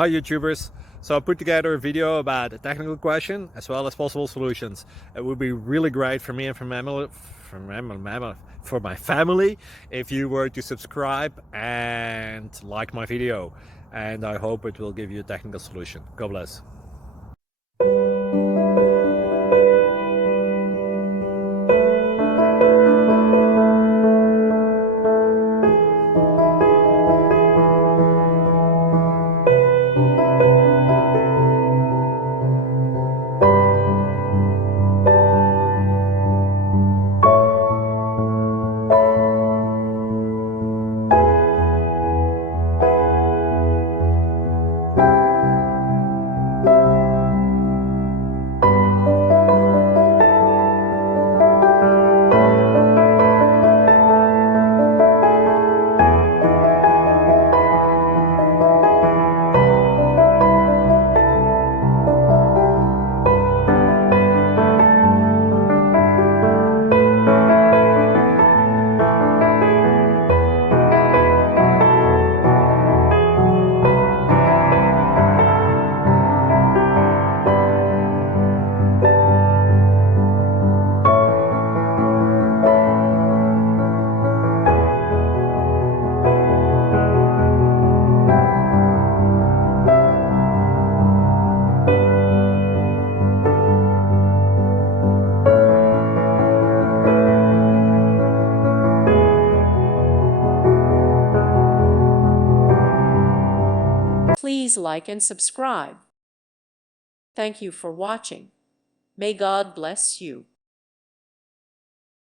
Hi YouTubers. So I put together a video about a technical question as well as possible solutions. It would be really great for me and for my family if you were to subscribe and like my video. And I hope it will give you a technical solution. God bless. Please like and subscribe. Thank you for watching. May God bless you.